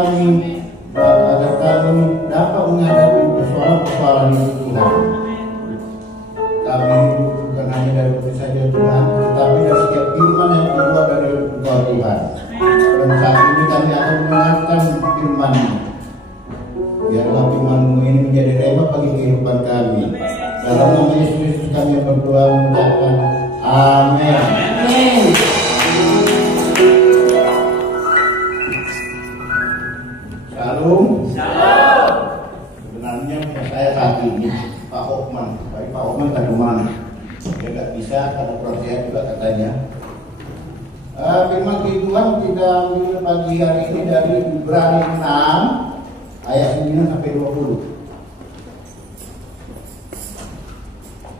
kami, agar kami dapat menghadapi persoalan-persoalan itu Tuhan. Kami bukan hanya dari Budi saja Tuhan, tetapi dari setiap firman yang keluar dari Engkau Tuhan. Dan saat ini kami akan mendengarkan firman-Mu. Biarlah firman-Mu ini menjadi rema bagi kehidupan kami. Dalam nama Yesus Kristus kami berdoa mengucapkan amin. Shalom. Sebenarnya saya saat ini Pak Hokman, tapi Pak Hokman kan mana? Dia nggak bisa karena kurang sehat juga katanya. Firman Tuhan kita ambil pagi hari ini dari Ibrani 6 ayat 9 sampai 20.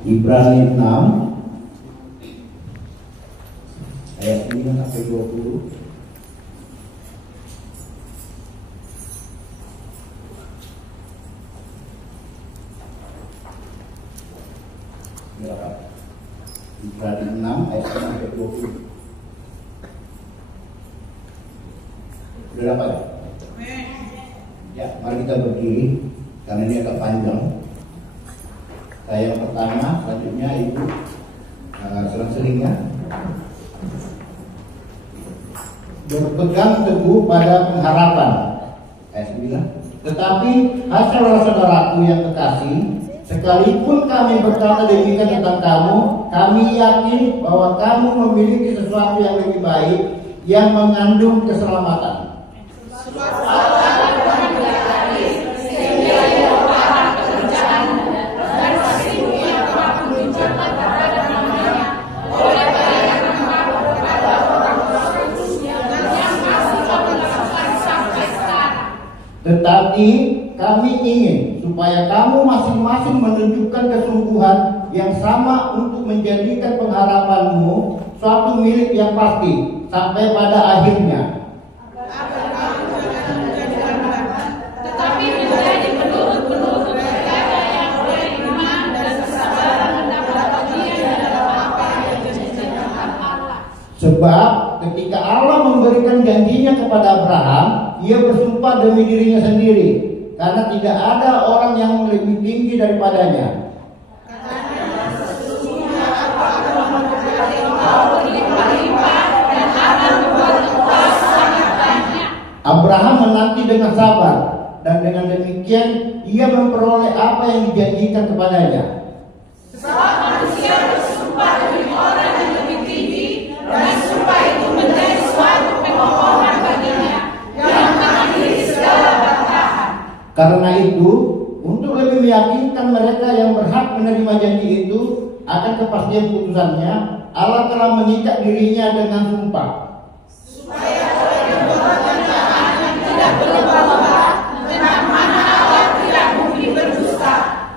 Ibrani 6 ayat 9 sampai 20. Ibrani 6 ayat 9 sampai 20. Sudah dapat? Ya, mari kita berdiri karena ini agak panjang. Saya yang pertama, selanjutnya Ibu selang-selingnya. Berpegang teguh pada pengharapan. Ayat 9. Tetapi hai saudara-saudaraku yang kekasih, sekalipun kami berkata demikian tentang kamu, kami yakin bahwa kamu memiliki sesuatu yang lebih baik yang mengandung keselamatan. Tetapi kami ingin supaya kamu masing-masing menunjukkan kesungguhan yang sama untuk menjadikan pengharapanmu suatu milik yang pasti sampai pada akhirnya. Tetapi menjadi penurut-penurut mereka yang oleh iman dan kesabaran mendapat bagian dalam apa yang dijanjikan Allah. Sebab ketika Allah memberikan janjinya kepada Abraham, ia bersumpah demi dirinya sendiri, karena tidak ada orang yang lebih tinggi daripadanya. Karena sesungguhnya aku akan memberkati engkau berlimpah-limpah dan akan membuat engkau sangat banyak. Abraham menanti dengan sabar, dan dengan demikian ia memperoleh apa yang dijanjikan kepadanya. Sebab manusia bersumpah demi orang yang lebih tinggi, dan sumpah itu menjadi suatu pemohonan baginya yang mengakhiri segala bantahan. Karena itu, untuk lebih meyakinkan mereka yang berhak menerima janji itu akan kepastian putusannya, Allah telah mengikat dirinya dengan sumpah. Supaya oleh perbuatan tahan yang tidak berubah-ubah, tentang mana Allah tidak mungkin berdusta,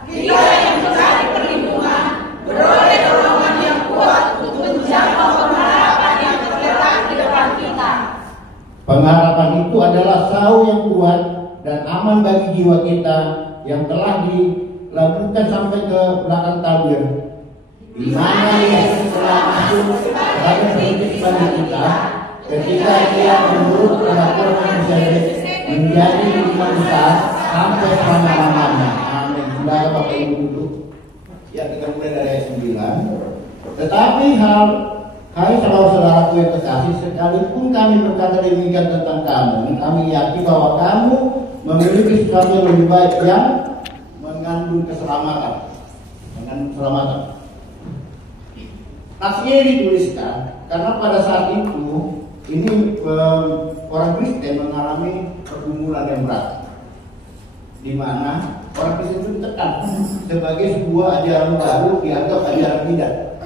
dia yang mencari perlindungan, beroleh dorongan yang kuat untuk menjangkau pengharapan yang terletak di depan kita. Pengharapan itu adalah sau yang kuat dan aman bagi jiwa kita yang telah dilakukan sampai ke belakang tabir, di mana Yesus telah masuk sebagai perintis bagi kita ketika dia menurut peraturan Moses menjadi imam besar sampai selama-lamanya. Amin. Sudah Bapak Ibu duduk. Ya, kita mulai dari ayat 9. Tetapi hai saudara-saudaraku yang kekasih, sekalipun kami berkata demikian tentang kamu, kami yakin bahwa kamu memiliki sesuatu yang lebih baik yang mengandung keselamatan. Naskah ini dituliskan karena pada saat itu ini orang Kristen mengalami pergumulan yang berat, di mana orang Kristen itu ditekan sebagai sebuah ajaran baru dianggap ajaran bidat,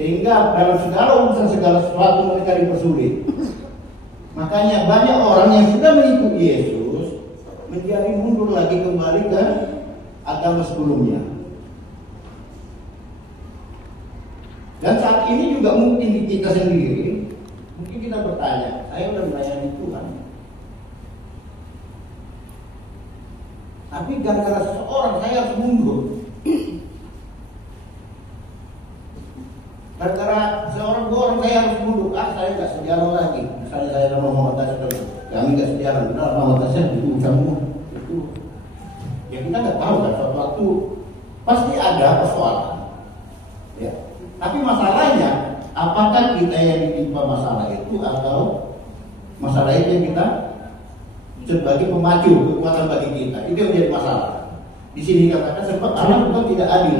sehingga dalam segala urusan segala sesuatu mereka dipersulit. Makanya banyak orang yang sudah mengikuti Yesus menjadi mundur lagi kembali ke agama sebelumnya. Dan saat ini juga mungkin di kita sendiri, mungkin kita bertanya, saya sudah melayani Tuhan, tapi gara-gara seseorang saya harus mundur. Gara-gara seorang saya harus mundur, saya nggak sejalan lagi. Misalnya tadi saya sama Muhammad Tasya, kami nggak sejalan, benar Muhammad Tasya itu semua itu. Ya kita nggak tahu kan, suatu waktu pasti ada persoalan. Ya. Tapi masalahnya, apakah kita yang ditimpa masalah itu atau masalah itu yang kita sebagai pemacu kekuatan bagi kita, itu yang menjadi masalah. Di sini katakan sebab Allah bukan tidak adil.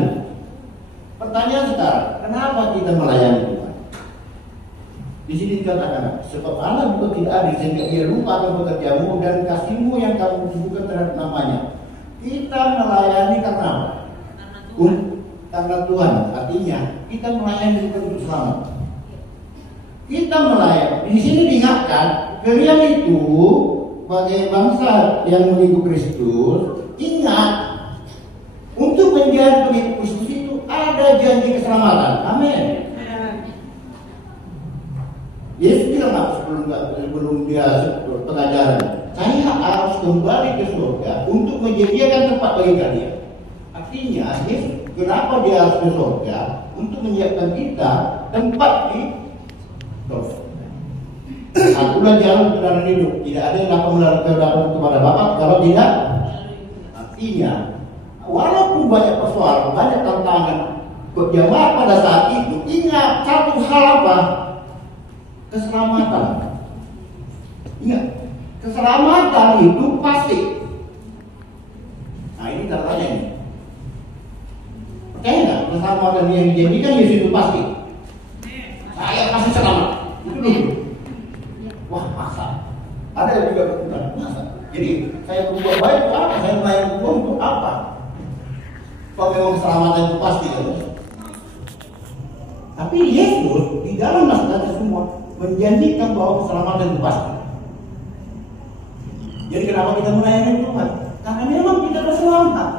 Pertanyaan sekarang, kenapa kita melayani Tuhan? Di sini dikatakan sebab Allah bukan tidak adil sehingga Dia lupa akan pekerjaanmu dan kasihmu yang kamu bukan terhadap namanya. Kita melayani karena apa? Karena Tuhan. Artinya kita melayani bukan untuk selamat. Kita melayani. Di sini diingatkan kalian itu sebagai bangsa yang mengikut Kristus, ingat untuk menjadi pengikut Kristus itu ada janji keselamatan. Amin. Yesus bilang sebelum dia pengajaran, saya harus kembali ke surga untuk menyediakan tempat bagi kalian. Artinya Yesus kenapa dia harus ke surga? Untuk menyiapkan kita tempat di surga. Akulah jalan kebenaran hidup. Tidak ada yang dapat mendapat kepada Bapa kalau tidak. Artinya, walaupun banyak persoalan, banyak tantangan, jemaat pada saat itu ingat satu hal apa? Keselamatan. Ingat, keselamatan itu pasti. Nah ini caranya ini. Percaya nggak keselamatan yang dijanjikan Yesus itu pasti? Saya pasti selamat. Itu dulu. Wah masa? Ada yang juga berkurang masa? Jadi saya berbuat baik untuk apa? Saya melayani Tuhan untuk apa? Kalau memang keselamatan itu pasti kan? Tapi Yesus di dalam naskah semua menjanjikan bahwa keselamatan itu pasti. Jadi kenapa kita melayani Tuhan? Karena memang kita berselamat.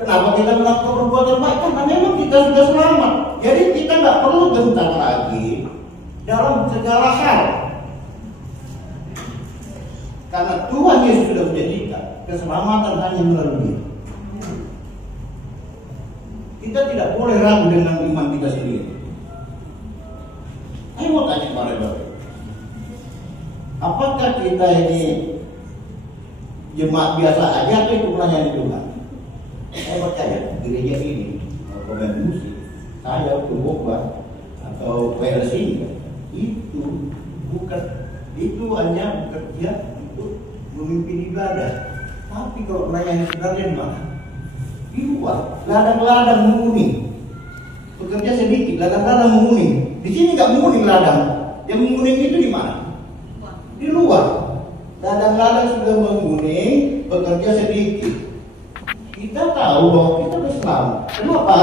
Kenapa kita melakukan perbuatan baik? Karena memang kita sudah selamat. Jadi kita nggak perlu gentar lagi dalam segala hal. Karena Tuhan Yesus sudah menjanjikan keselamatan hanya melalui Dia. Kita tidak boleh ragu dengan iman kita sendiri. Saya mau tanya kepada Bapak, apakah kita ini jemaat biasa aja atau itu melayani Tuhan? Saya percaya gereja ini, pemain musik, saya pengkhotbah atau PLC itu bukan, itu hanya bekerja untuk memimpin ibadah. Tapi kalau melayani sebenarnya di mana? Di luar, ladang-ladang menguning. Bekerja sedikit, ladang-ladang menguning. Di sini nggak menguning ladang. Yang menguning itu di mana? Di luar. Ladang-ladang sudah menguning, bekerja sedikit. Kita tahu bahwa kita berselamat. Kenapa?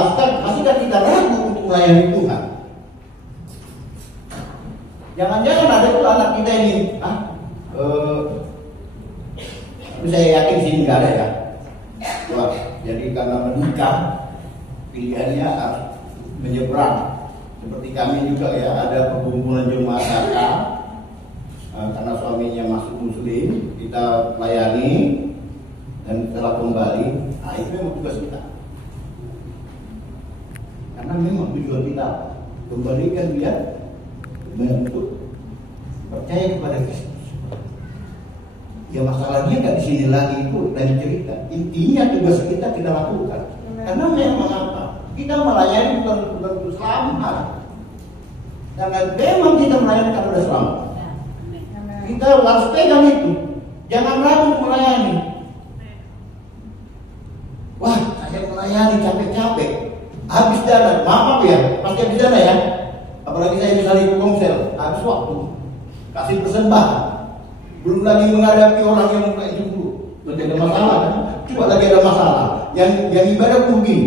Masihkah kita ragu untuk melayani Tuhan? Jangan-jangan ada itu anak kita ini, saya yakin sini nggak ada ya. Wah, jadi karena menikah pilihannya harus menyeberang. Seperti kami juga ya, ada perkumpulan jemaat kakak karena suaminya masuk Muslim, kita layani dan setelah kembali, itu memang tugas kita. Karena memang tujuan kita kembalikan dia untuk percaya kepada Kristus. Ya masalahnya nggak di sini lagi itu dari cerita. Intinya tugas kita lakukan. Karena memang apa? Kita melayani bukan untuk selamat. Karena memang kita melayani karena sudah selamat. Kita harus pegang itu. Jangan ragu untuk melayani. Wah, saya melayani capek-capek. Habis dana, maaf ya, pasti habis dana ya. Apalagi saya bisa di komsel, habis waktu. Kasih persembahan. Belum lagi menghadapi orang yang kayak gitu. Berarti ada masalah kan? Coba lagi ada masalah. Yang ibadah rugi.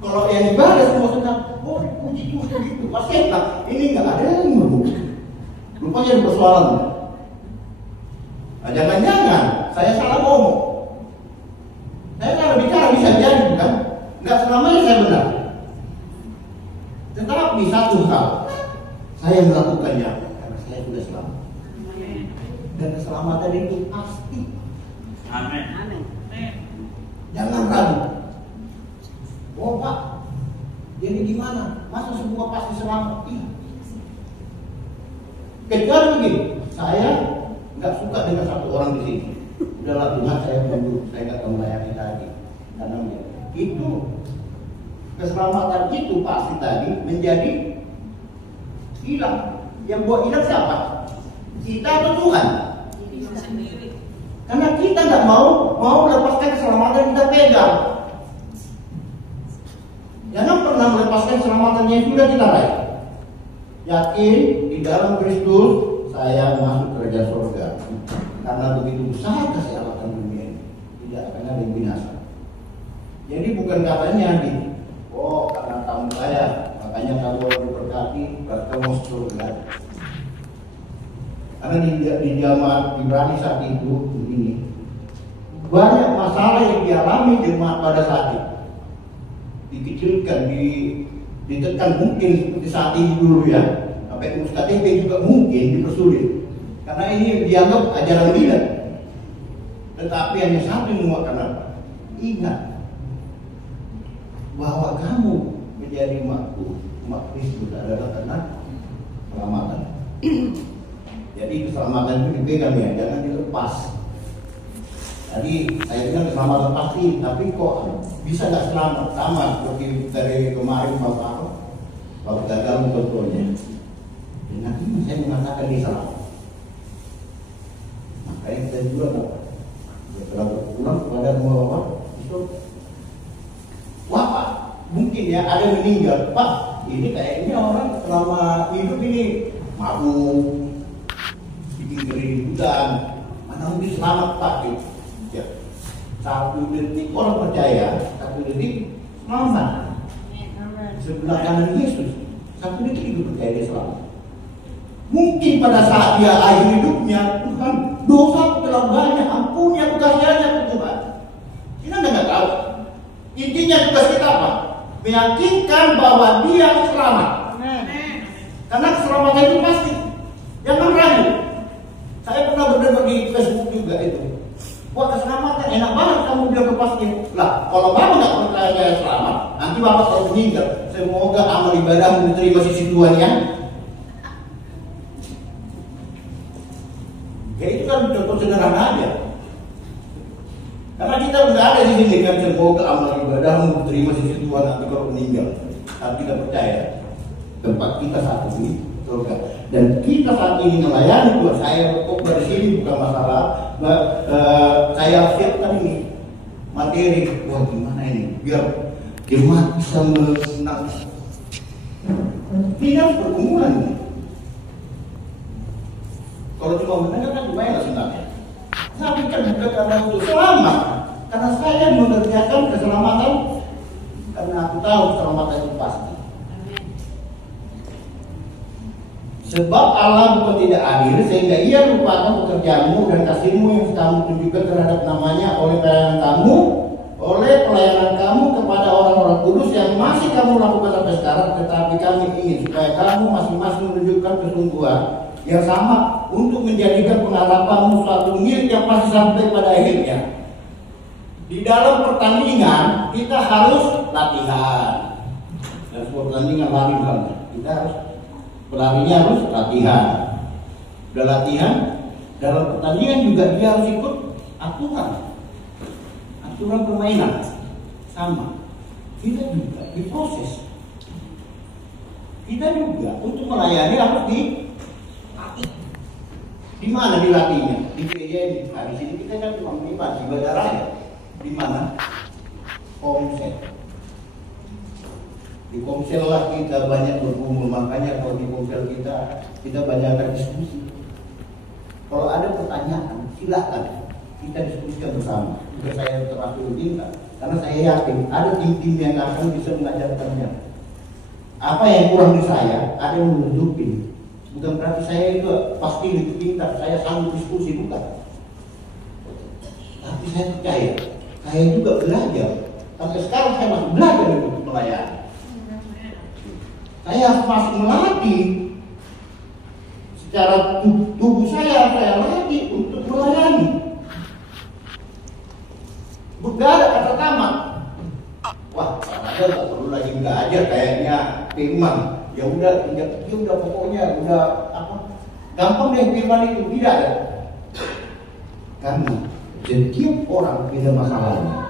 Kalau yang ibadah semua senang, oh puji Tuhan gitu. Pasti enak. Ini nggak ada yang merugi. Rupanya ada persoalan. Nah, jangan-jangan saya salah ngomong. Saya kalau bicara bisa jadi bukan? Nggak selamanya saya benar. Tetapi satu hal, saya melakukannya karena saya sudah selamat. Dan keselamatan itu pasti. Amin. Jangan ragu. Oh Pak, Jadi gimana? Masa semua pasti selamat? Iya. Kecuali begini, saya nggak suka dengan satu orang di sini. Udahlah Tuhan, saya mundur, saya nggak akan melayani lagi. Karena itu keselamatan itu pasti tadi menjadi hilang. Yang buat hilang siapa? Kita atau Tuhan? Sendiri. Karena kita nggak mau melepaskan keselamatan yang kita pegang. Jangan pernah melepaskan keselamatan yang sudah kita raih. Yakin di dalam Kristus saya masuk kerajaan surga. Karena begitu besar kasih Allah akan dunia ini, tidak akan ada yang binasa. Jadi bukan katanya karena kamu kaya, makanya kamu diberkati, kamu masuk surga. Karena di zaman Ibrani saat itu begini, banyak masalah yang dialami jemaat pada saat itu, dikecilkan, ditekan mungkin seperti saat ini dulu ya, sampai urus KTP juga mungkin dipersulit, karena ini dianggap ajaran bidat. Tetapi hanya satu yang menguatkan apa? Ingat bahwa kamu menjadi umat Kristus adalah karena keselamatan. Jadi keselamatan itu dipegang ya, jangan dilepas. Tadi saya bilang keselamatan pasti, tapi kok bisa nggak selamat? Sama seperti dari kemarin Bapak gagal contohnya. Dengan ini saya mengatakan dia selamat. Makanya kita juga setelah berpulang kepada rumah Bapak itu, wah Pak, mungkin ya ada yang meninggal. Pak, ini kayaknya orang selama hidup ini mabuk, keributan, mana mungkin selamat Pak? Ya, 1 detik orang percaya, 1 detik selamat. Sebelah kanan Yesus, 1 detik itu percaya dia selamat. Mungkin pada saat dia akhir hidupnya, Tuhan, dosa telah banyak, ampuni aku kasihannya ke Tuhan. Kita nggak tahu. Intinya tugas kita apa? Meyakinkan bahwa dia selamat. Karena keselamatan itu pasti. Jangan ragu. Saya pernah berdebat di Facebook juga itu. Wah, keselamatan enak banget kamu bilang kepastian. Lah, kalau bapak nggak percaya saya selamat, nanti bapak kalau meninggal, semoga amal ibadahmu diterima sisi Tuhan ya. Ya itu kan contoh sederhana aja. Karena kita nggak ada di sini kan semoga amal ibadahmu diterima sisi Tuhan nanti kalau meninggal. Tapi kita percaya tempat kita saat ini surga. Dan kita saat ini melayani Tuhan. Saya kok dari sini bukan masalah. Saya siapkan ini materi. Wah gimana ini? Biar jemaat bisa menang. Ini harus pergumulan. Kalau cuma mendengar kan lumayan lah sebenarnya. Tapi kan bukan karena untuk selamat. Karena saya mengerjakan keselamatan. Karena aku tahu keselamatan itu pasti. Sebab Allah bukan tidak adil sehingga ia lupakan pekerjaanmu dan kasihmu yang kamu tunjukkan terhadap namanya oleh pelayanan kamu kepada orang-orang kudus yang masih kamu lakukan sampai sekarang. Tetapi kami ingin supaya kamu masing-masing menunjukkan kesungguhan yang sama untuk menjadikan pengharapanmu suatu milik yang pasti sampai pada akhirnya. Di dalam pertandingan kita harus latihan. Dan sebuah pertandingan lari misalnya, kita harus pelarinya harus latihan. Udah latihan, dalam pertandingan juga dia harus ikut aturan permainan. Sama. Kita juga diproses. Kita juga untuk melayani harus dilatih. Di mana dilatihnya? Di gereja ini. Nah, di sini kita kan cuma menikmati ibadah raya. Di mana? Komsel. Di komsel lah kita banyak bergumul, makanya kalau di komsel kita banyak diskusi. Kalau ada pertanyaan, silakan kita diskusikan bersama. Juga saya termasuk diminta, karena saya yakin ada tim-tim yang akan bisa mengajarkannya. Apa yang kurang di saya, ada yang menunjukin. Bukan berarti saya itu pasti lebih pintar, saya sanggup diskusi, bukan. Tapi saya percaya, saya juga belajar. Sampai sekarang saya masih belajar untuk melayani. Saya masih melatih secara tubuh saya latih untuk melayani. Gak ada kata tamat. Wah, Padahal tak perlu lagi belajar kayaknya firman. Ya udah, pokoknya udah apa? Gampang deh firman itu, tidak ya? Karena setiap orang beda masalahnya.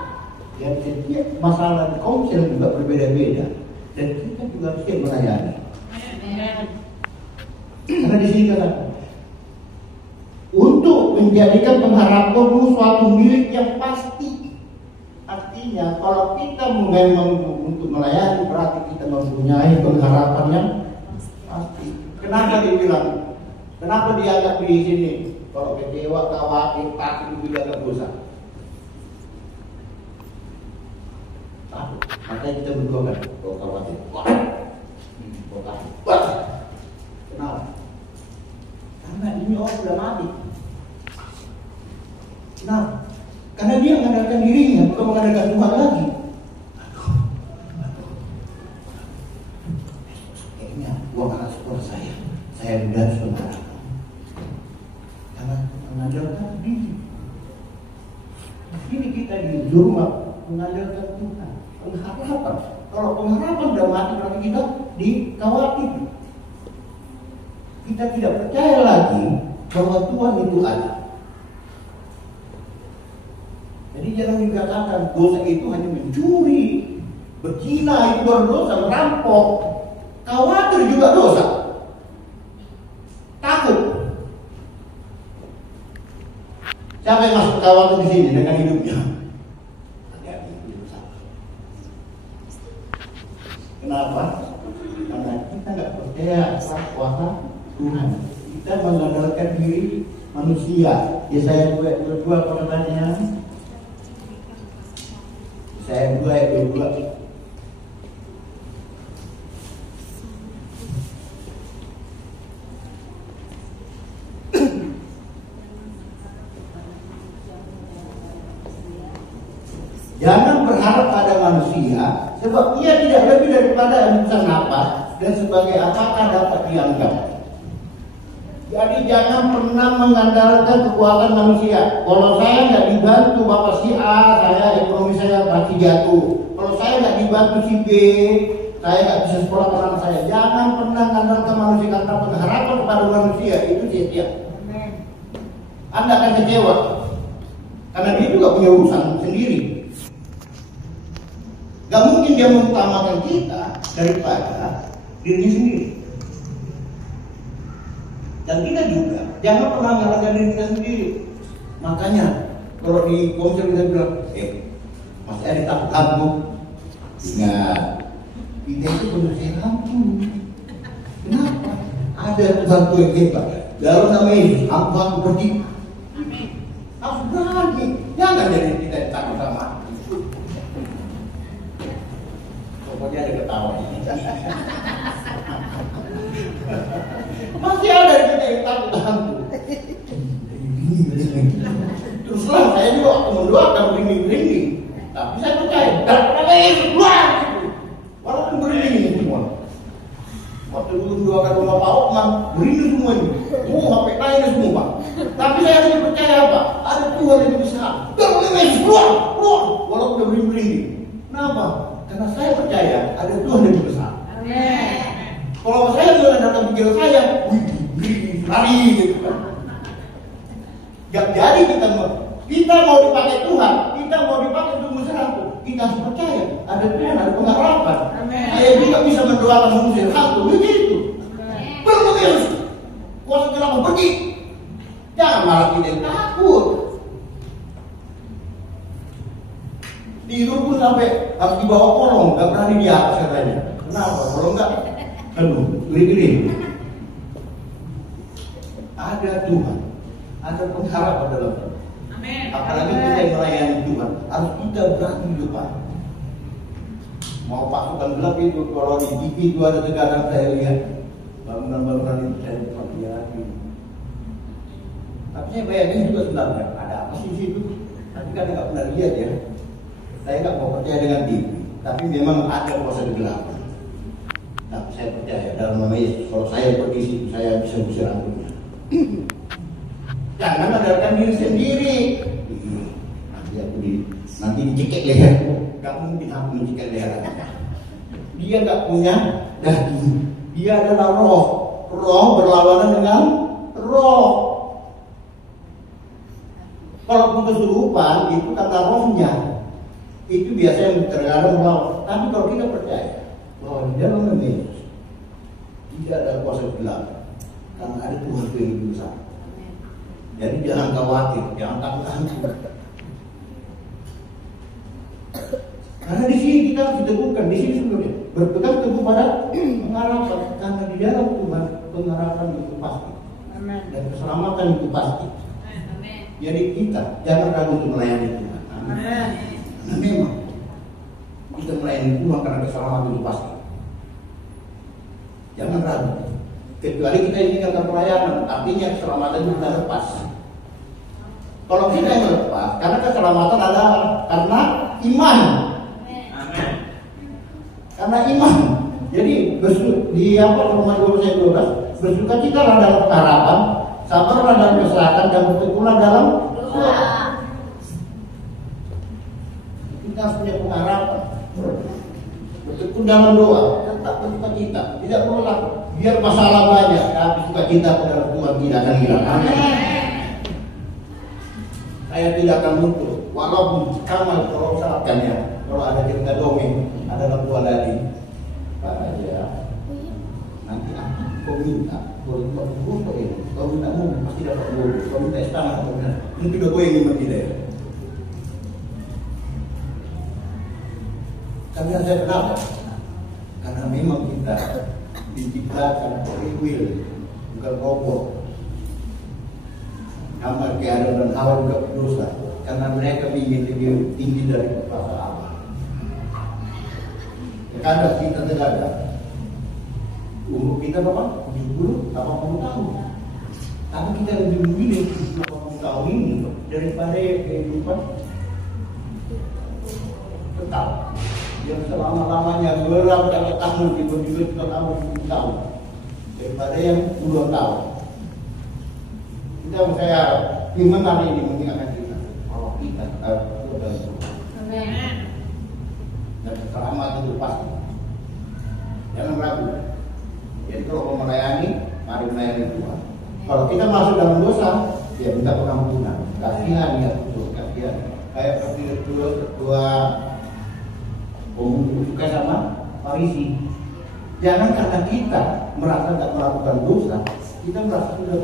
Dan setiap masalah kaum juga berbeda-beda. Dan kita juga harus melayani. Karena di sini kata untuk menjadikan pengharapanmu suatu milik yang pasti. Artinya kalau kita memang untuk melayani berarti kita mempunyai pengharapan yang pasti. Kenapa dibilang? Kenapa dianggap di sini? Kalau kecewa, khawatir, takut itu dianggap dosa. Takut. Makanya kita berdua kan, kalau khawatir, kenapa? Karena ini orang sudah mati. Kenapa? Karena dia mengandalkan dirinya, bukan mengandalkan Tuhan lagi. Kayaknya uang anak sekolah saya mudah sebentar. Karena mengandalkan diri. Ini kita di rumah mengandalkan Tuhan. Pengharapan. Kalau pengharapan sudah mati berarti kita dikhawatir. Kita tidak percaya lagi bahwa Tuhan itu ada. Jadi jangan dikatakan dosa itu hanya mencuri, berzina itu berdosa, merampok, khawatir juga dosa, takut. Siapa yang masuk khawatir di sini dengan hidupnya? Kenapa? Karena kita nggak percaya kuasa Tuhan. Kita mengandalkan diri manusia. Yesaya 2:22 apa katanya? Yesaya 2:22. Jangan berharap pada manusia, sebab ia tidak lebih daripada hembusan napas, dan sebagai apakah dapat dianggap. Jadi jangan pernah mengandalkan kekuatan manusia. Kalau saya nggak dibantu Bapak si A, ekonomi saya pasti jatuh. Kalau saya nggak dibantu si B, saya nggak bisa sekolah anak saya. Jangan pernah mengandalkan manusia, karena pengharapan kepada manusia itu sia-sia. Anda akan kecewa, karena dia juga punya urusan sendiri. Gak mungkin dia mengutamakan kita daripada dirinya sendiri. Dan kita juga jangan pernah menyalahkan diri kita sendiri. Makanya kalau di konser kita bilang, masih ada takut hantu. Ingat, kita itu manusia hantu. Kenapa? Ada hantu yang hebat. Lalu nama Yesus, hantu pergi. Harus berani. Jangan jadi kita takut sama. Pokoknya ada ketawa ini. Masih ada kita yang takut hantu. Terus terang saya juga waktu mendoakan merinding-merinding. Tapi saya percaya, daripada Yesus keluar gitu. Walaupun merinding semua. Waktu dulu mendoakan rumah Pak Okman, merinding semua ini. Sampai naik semua Pak. Tapi saya hanya percaya apa? Ada Tuhan yang bisa. Daripada Yesus keluar. Walaupun udah merinding. Kenapa? Karena saya percaya ada Tuhan yang besar. Kalau saya mengandalkan pikiran saya, lari gitu kan. Gak jadi kita mau dipakai Tuhan, kita mau dipakai untuk masyarakat. Kita harus percaya ada Tuhan, ada pengharapan. Saya juga bisa mendoakan manusia hantu begitu. Bermukil, kuasa kenapa pergi? Jangan malah kita yang takut. Tidur pun sampai harus dibawa kolong, gak berani di atas katanya. Kenapa? Kalau enggak, penuh, gede-gede. Ada Tuhan, ada pengharapan dalam Tuhan. Apalagi kita yang melayani Tuhan, harus kita berani di depan. Mau pasukan gelap itu, kalau di TV itu ada tekanan saya lihat bangunan-bangunan itu saya lihat. Tapi saya bayangin juga sebenarnya ada apa sih di situ? Tapi kan nggak pernah lihat ya. Saya nggak mau percaya dengan TV, tapi memang ada kuasa kegelapan. Tapi saya percaya dalam nama Yesus, kalau saya pergi situ saya bisa usir hantunya. Jangan mengandalkan diri sendiri. Nanti dicekik leherku, nggak mungkin aku mencekik leher. Dia nggak punya daging. Dia adalah roh. Roh berlawanan dengan roh. Kalau kesurupan itu kata rohnya. Itu biasanya terkadang melawan. Tapi kalau kita percaya bahwa di dalam Yesus tidak ada kuasa gelap, karena ada Tuhan yang hidup bersama. Jadi jangan khawatir, jangan takut. Karena di sini kita harus diteguhkan, di sini sebenarnya berpegang teguh pada pengharapan, karena di dalam Tuhan pengharapan itu pasti, dan keselamatan itu pasti. Jadi kita jangan ragu untuk melayani Tuhan. Karena memang kita melayani Tuhan karena keselamatan itu pasti. Jangan ragu. Kecuali kita meninggalkan pelayanan, artinya keselamatan itu sudah lepas. Kalau kita yang lepas, karena keselamatan adalah karena iman. Karena iman. Jadi di Roma 12:12, bersukacitalah dalam pengharapan, sabarlah dalam kesabaran, dan bertekunlah dalam doa. Kita harus punya pengharapan. Bertekun dalam doa, tetap bersukacita. Tidak perlu biar masalah banyak, tapi sukacita pada Tuhan tidak akan hilang. Amin. Saya tidak akan mundur, walaupun kamal kalau usahakannya. Kalau ada cerita dongeng, ada orang tua tadi, Pak aja, nanti kau minta, kalau ini, kau minta mobil pasti dapat mobil, kau minta istana, kau minta, mungkin udah gue ingin mati deh. Karena saya kenapa? Karena memang kita diciptakan free will, bukan robot. Nama keadaan dan Hawa juga berdosa, karena mereka ingin lebih tinggi dari kuasa Allah. Kadang kita terkadang umur kita berapa? 70, 80 tahun. Tapi kita lebih memilih 80 tahun ini daripada kehidupan tetap yang selama-lamanya berapa tahun, tiba-tiba tahun, daripada yang puluhan tahun. Kita saya iman hari ini mengingatkan kita kalau kita harus berdoa. Amin. Dan keselamatan itu pasti. Jangan ragu. Jadi kalau mau melayani, mari melayani Tuhan. Kalau kita masuk dalam dosa, ya minta pengampunan. Kasihan ya, kasihan. Kayak ketua umum suka sama Farisi. Jangan karena kita merasa tidak melakukan dosa, kita merasa sudah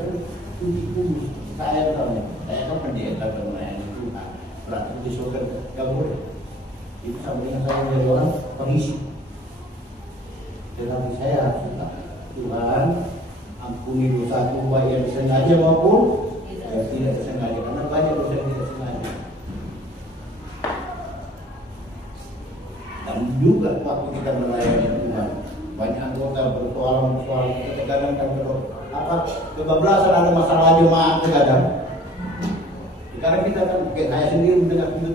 kudus. Saya kan pendeta dan melayani Tuhan. Berarti di surga tidak boleh. Itu sama dengan saya menjadi orang Farisi. Tetapi saya harus minta Tuhan ampuni dosaku, baik yang disengaja maupun yang tidak disengaja, karena banyak dosa yang tidak sengaja. Dan juga waktu kita melayani Tuhan, banyak anggota bersoal kita terkadang kan kebablasan, ada masalah jemaat terkadang. Sekarang kita kan, saya sendiri mendengar itu,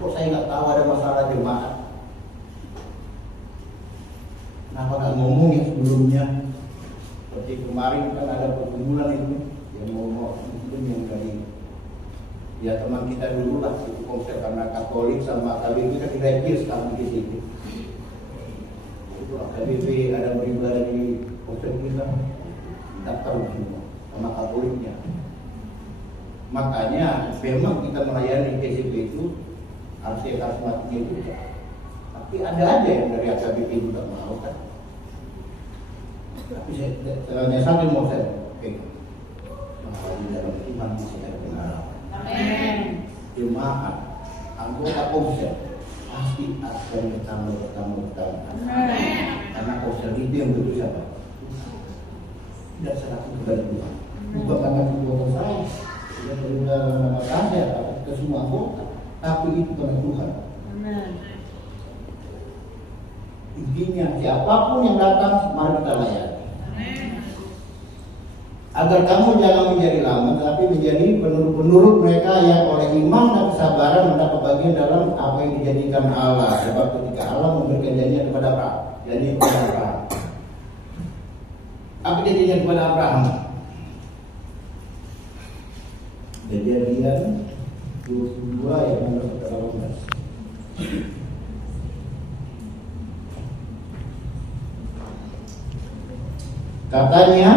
kok saya nggak tahu ada masalah jemaat. Kenapa nggak ngomong ya sebelumnya? Seperti kemarin kan ada perkumpulan itu yang mau muslim yang dari ya teman kita dulu lah, itu konsep karena Katolik sama KBB kita tidak kira sekarang di sini. Itu KBB ada beribadah di konsep kita, daftar semua sama Katoliknya. Makanya memang kita melayani KCP itu harus karismatiknya itu. Tapi ada aja yang dari KBB juga mau kan. Tapi saya sampai mau saya bahwa di dalam iman masih ada pengharapan. Amin. Jemaat, anggota komsel pasti akan bertambah. Amin. Karena komsel itu yang betul siapa? Tidak serahkan kepada Tuhan. Bukan karena kekuatan saya, tidak karena nama saya ke semua anggota, tapi itu karena Tuhan. Amin. Intinya siapapun yang datang, mari kita layani. Agar kamu jangan menjadi lama, tapi menjadi penurut mereka yang oleh iman dan kesabaran mendapat bagian dalam apa yang dijanjikan Allah. Sebab ketika Allah memberikan janjinya kepada Abraham, janji kepada Abraham. Apa janjinya kepada Abraham? Kejadian 22 ayat 18. Katanya,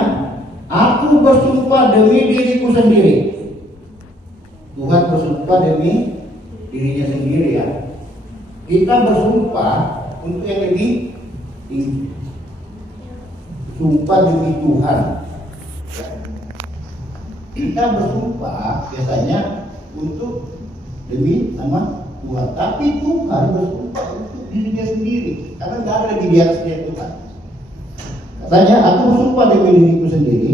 aku bersumpah demi diriku sendiri. Tuhan bersumpah demi dirinya sendiri ya. Kita bersumpah untuk yang lebih tinggi. Sumpah demi Tuhan. Kita bersumpah biasanya untuk demi nama Tuhan. Tapi Tuhan bersumpah untuk dirinya sendiri. Karena nggak ada lagi di atasnya Tuhan. Katanya, aku bersumpah demi diriku sendiri.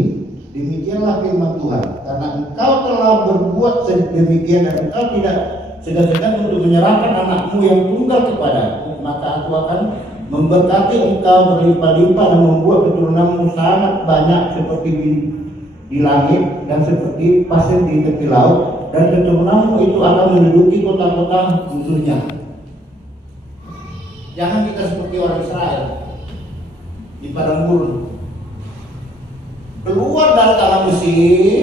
Demikianlah firman Tuhan. Karena engkau telah berbuat demikian dan engkau tidak segan-segan untuk menyerahkan anakmu yang tunggal kepadaku, maka aku akan memberkati engkau berlimpah-limpah dan membuat keturunanmu sangat banyak seperti di langit dan seperti pasir di tepi laut, dan keturunanmu itu akan menduduki kota-kota musuhnya. Jangan kita seperti orang Israel di padang gurun, keluar dari tanah Mesir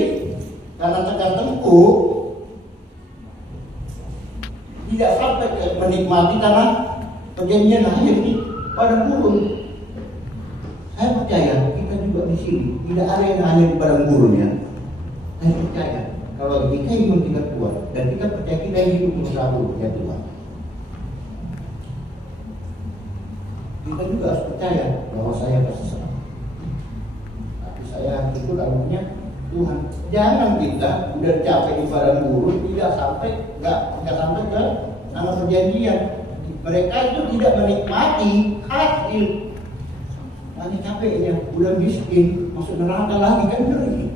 karena tegar tengkuk, tidak sampai menikmati tanah perjanjian, hanya di padang gurun. Saya percaya kita juga di sini tidak ada yang hanya di padang gurun ya. Saya percaya kalau kita ingin kita kuat dan kita percaya kita hidup bersama ya Tuhan, kita juga harus percaya bahwa saya pasti selamat. Tapi saya itu lalunya Tuhan. Jangan kita udah capek di padang gurun nggak sampai ke tanah perjanjian. Mereka itu tidak menikmati hasil. Hanya capeknya, udah miskin, masuk neraka lagi kan ngeri.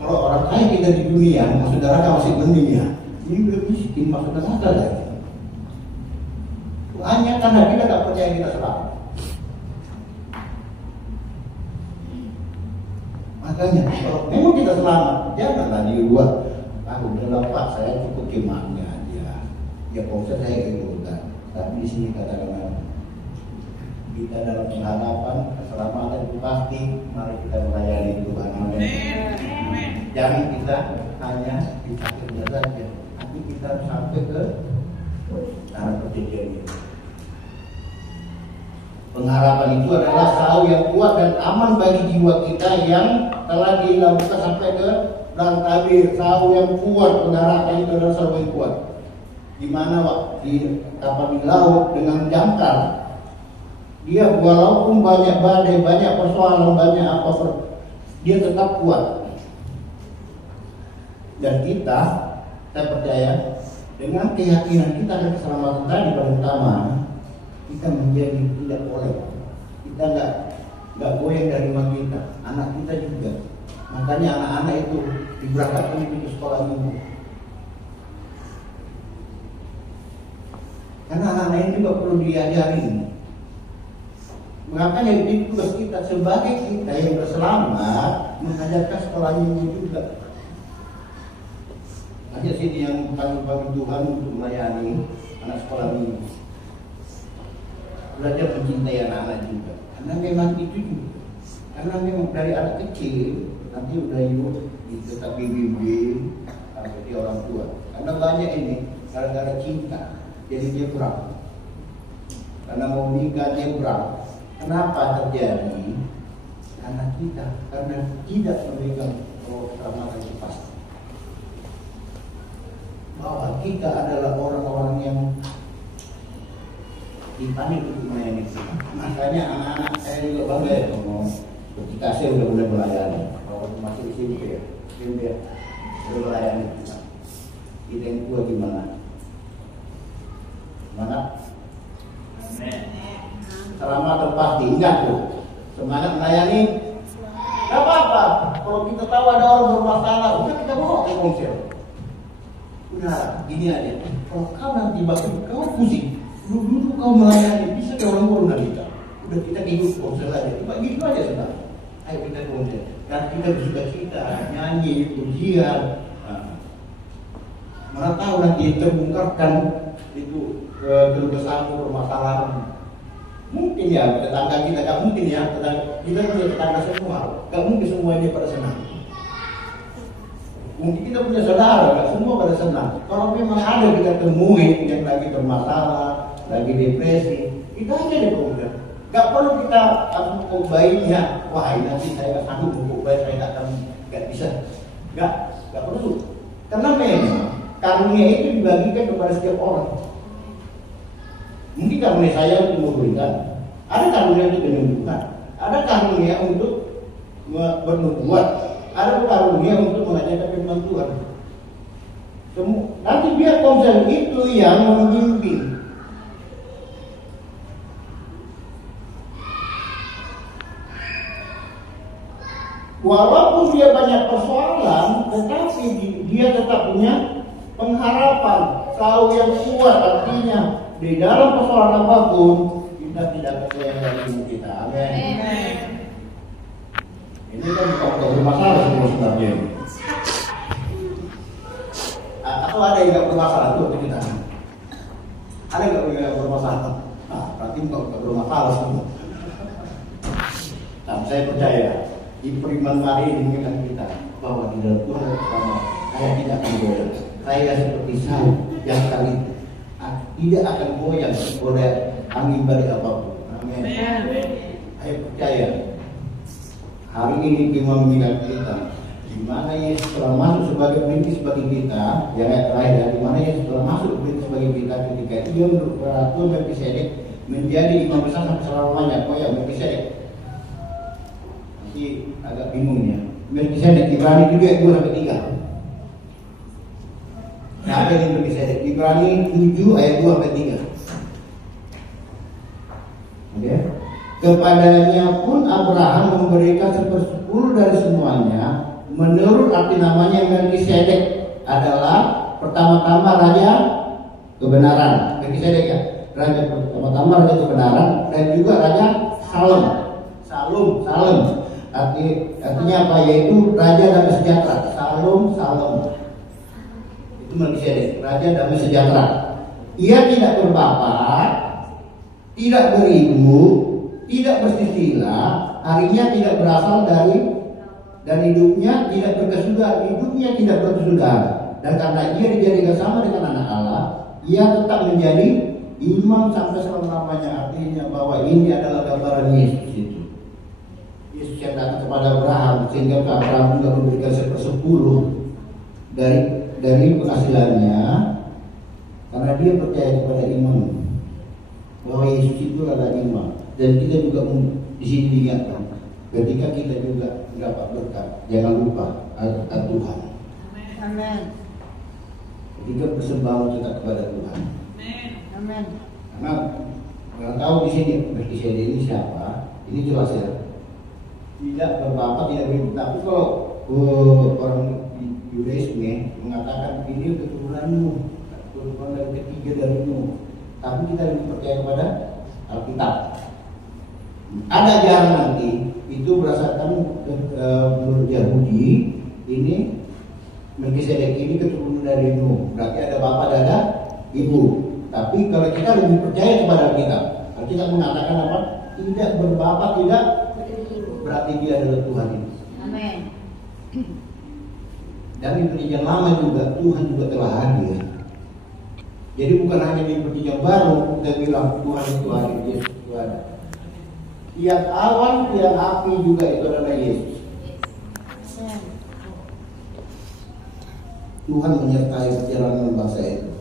Kalau orang kaya kita di dunia, masuk neraka masih mending ya. Ini udah miskin, masuk neraka lagi. Hanya karena kita tak percaya kita selamat. Makanya kalau memang kita selamat, janganlah di luar. Udahlah Pak, saya cukup kemahnya aja. Ya konsep saya ikutan. Tapi di sini katakan kita dalam pengharapan keselamatan itu pasti. Mari kita melayani Tuhan. Amin. Jangan kita hanya dicakirnya saja, tapi kita sampai ke tanah perjanjian ini. Pengharapan itu adalah saul yang kuat dan aman bagi jiwa kita yang telah dilakukan sampai ke dan tabir. Saul yang kuat, pengharapan itu adalah saul yang kuat. Di mana di kapal di laut dengan jangkar, dia walaupun banyak badai, banyak persoalan, banyak apa, dia tetap kuat. Dan kita, saya percaya dengan keyakinan kita dan keselamatan tadi paling utama, kita menjadi tidak boleh, kita nggak goyang dari rumah kita, anak kita juga. Makanya anak-anak itu diberangkatkan ke sekolah minggu. Karena anak-anak ini juga perlu diajarin. Makanya itu tugas kita sebagai kita yang berselamat mengajarkan sekolah minggu juga. Aja sini yang kami bagi Tuhan untuk melayani anak sekolah minggu. Belajar mencintai anak-anak juga. Karena memang itu juga. Karena memang dari anak kecil nanti udah hidup tetap dibimbing seperti orang tua. Karena banyak ini gara-gara cinta jadi dia berang. Karena mau nikah dia berang. Kenapa terjadi? Karena kita tidak memegang keselamatan itu pasti. Bahwa kita adalah orang-orang yang dipanggil untuk melayani Tuhan. Makanya anak-anak saya juga bangga ya ngomong ketika saya udah mulai melayani. Kalau masih di sini ya, dia udah melayani Tuhan. Kita yang tua gimana? Mana? Keselamatan pasti, ingat tuh. Semangat melayani. Gak apa-apa. Kalau kita tahu ada orang bermasalah, udah kita bawa ke konsel. Udah, gini aja. Kalau kau nanti bakal kau pusing, dulu kau melayani, bisa ke orang corona kita. Udah kita ikut konsel aja, cuma gitu aja sudah. Ayo kita konsel. Dan kita bersuka cita, nyanyi, ujian. Mana tahu nanti terbongkarkan itu kelukesanmu, permasalahan. Mungkin ya tetangga kita, gak mungkin ya kita punya tetangga semua, gak mungkin semuanya pada senang. Mungkin kita punya saudara, gak semua pada senang. Kalau memang ada kita temuin yang lagi bermasalah, lagi depresi, kita aja deh kemudian. Gak perlu kita pupuk bayinya. Wah, ini nanti saya nggak sanggup pupuk bayi, saya nggak bisa. Gak perlu. Karena memang karunia itu dibagikan kepada setiap orang. Mungkin karunia saya untuk memberikan, ada karunia untuk menyembuhkan, ada karunia untuk bernubuat, ada karunia untuk mengajarkan firman Tuhan. Nanti biar konsen itu yang membimbing. Walaupun dia banyak persoalan, tetapi dia tetap punya pengharapan, selalu yang kuat. Artinya di dalam persoalan apapun kita tidak percaya dari ibu kita. Amin. Ini kan bukan bermasalah semua sebenarnya. Atau ada yang nggak bermasalah tuh kita? Ada nggak bermasalah? Nah, berarti nggak bermasalah semua. Nah, saya percaya di firman hari ini mengingatkan kita bahwa di dalam Tuhan bersama saya tidak akan goyah. Saya seperti salib yang kali tidak akan goyah oleh angin badai apapun. Amin. Saya percaya hari ini firman mengingatkan kita di mana Yesus telah masuk sebagai perintis bagi kita. Yang terakhir, di mana Yesus telah masuk perintis bagi kita ketika Ia menurut peraturan Melkisedek menjadi imam besar sampai selama-lamanya. Oh ya, Melkisedek agak bingungnya. Melkisedek Ibrani 7 ayat 2-3. Nah, apa yang Melkisedek? Ibrani 7 ayat 2-3. Oke. Kepadanya pun Abraham memberikan 1/10 dari semuanya. Menurut arti namanya Melkisedek adalah pertama-tama raja kebenaran. Melkisedek ya, raja pertama-tama raja kebenaran dan juga raja Salem. Artinya apa? Yaitu raja damai sejahtera. Salem. Itu Melkisedek, raja damai sejahtera. Ia tidak berbapak, tidak beribu, tidak bersisila, harinya tidak berasal dari dan hidupnya tidak berkesudahan. Dan karena ia dijadikan sama dengan anak Allah, ia tetap menjadi imam sampai selama-lamanya. Artinya bahwa ini adalah gambaran Yesus itu. Yesus yang datang kepada Abraham, sehingga Abraham juga memberikan 1/10 dari penghasilannya, karena dia percaya kepada imam bahwa Yesus itu adalah imam. Dan kita juga di sini diingatkan, ketika kita juga dapat berkat, jangan lupa berkat Tuhan. Amin. Ketika persembahan kita kepada Tuhan. Amin. Karena kalau tahu di sini Melkisedek ini siapa, ini jelas ya. Tidak berbapak, tidak beribu. Tapi kalau orang Yudaisme mengatakan ini keturunanmu, keturunan dari ketiga darimu. Tapi kita lebih percaya kepada Alkitab. Ada ajaran nanti itu berdasarkan menurut Yahudi, ini Melkisedek ini keturunan dari Nuh. Berarti ada bapak dan ada ibu. Tapi kalau kita lebih percaya kepada Alkitab, Alkitab mengatakan apa? Tidak berbapak, tidak berarti dia adalah Tuhan ini. Amin. Dan di perjanjian lama juga Tuhan juga telah hadir. Jadi bukan hanya di perjanjian baru kita bilang Tuhan itu hadir, Yesus itu ada. Tiap awan, tiap api juga itu adalah Yesus. Tuhan menyertai perjalanan bangsa itu.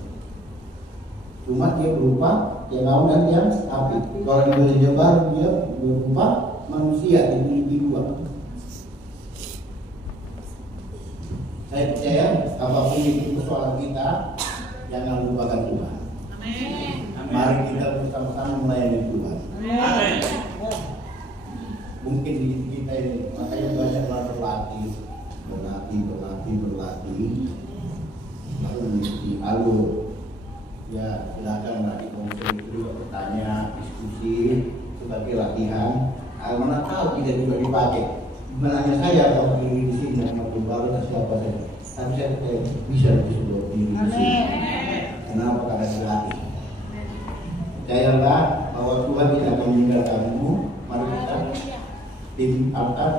Cuma dia berupa yang awan dan yang api. Kalau di perjanjian baru dia berupa manusia di dua. Saya percaya apapun itu persoalan kita, jangan lupakan Tuhan. Amin. Mari kita bersama-sama melayani Tuhan. Amin. Mungkin di kita ini makanya banyaklah berlatih, lalu mengikuti alur. Ya silakan nanti konsul itu juga bertanya, diskusi sebagai latihan. Mana tahu tidak juga dipakai. Menanya saya kalau diri di sini sama baru dan siapa saja. Tapi saya bisa disuruh diri di sini. Kenapa? Karena dilatih. Percayalah bahwa Tuhan tidak akan meninggalkanmu. Mari kita tim altar.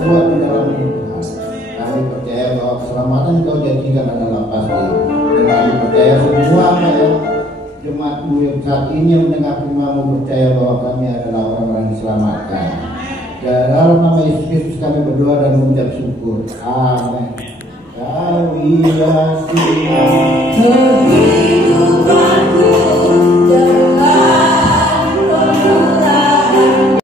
kuat di dalam Tuhan. Kami percaya bahwa keselamatan yang kau janjikan adalah pasti. Dan kami percaya semua jemaatmu yang saat ini yang mendengar firman-Mu percaya bahwa kami adalah orang-orang yang diselamatkan. Dalam nama Yesus Kristus kami berdoa dan mengucap syukur. Amin. Kami kasih kehidupanku.